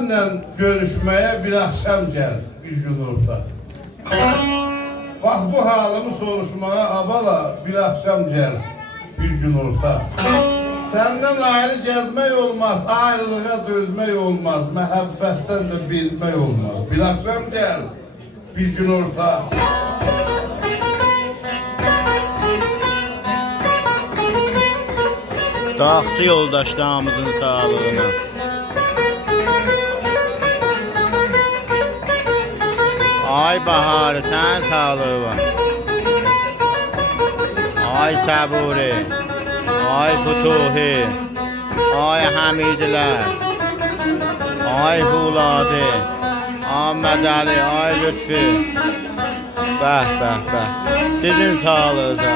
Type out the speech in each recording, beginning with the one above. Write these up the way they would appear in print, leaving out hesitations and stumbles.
Senden görüşmeye bir akşam gel gücün orta. Bak bu halımı soruşmaya abala bir akşam gel gücün orta. Senden ayrı gezmek olmaz, ayrılığa dözmek olmaz, məhəbbətten de bezmek olmaz. Bir akşam gel gücün orta. Dağçı yoldaşlarımızın sağlığına. Ay Baharı, sen sağlığı var. Ay Saburi, ay Futuhi, ay Hamidiler, ay Huladi, Ahmet Ali, ay Lütfi. Bəh, bəh, bəh. Sizin sağlığınıza.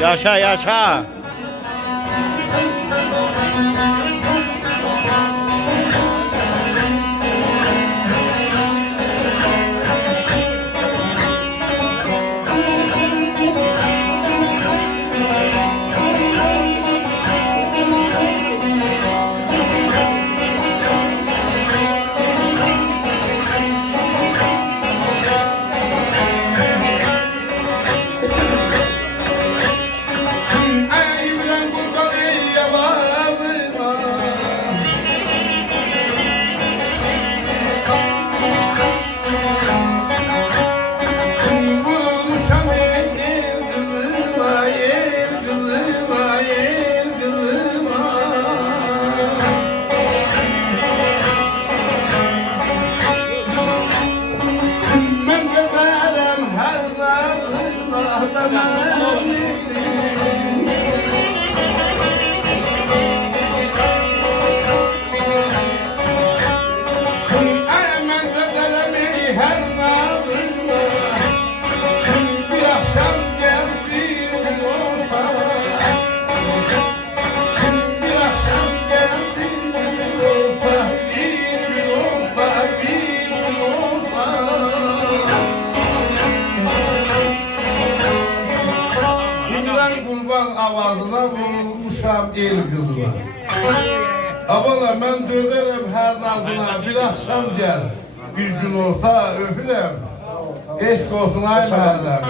Yaşa, yaşa. Avazına vurulmuşam el kızına. Abala ben dönerim her nazına, bir akşam gel gücün orta öpülem. Eşk olsun ay məhərrəm.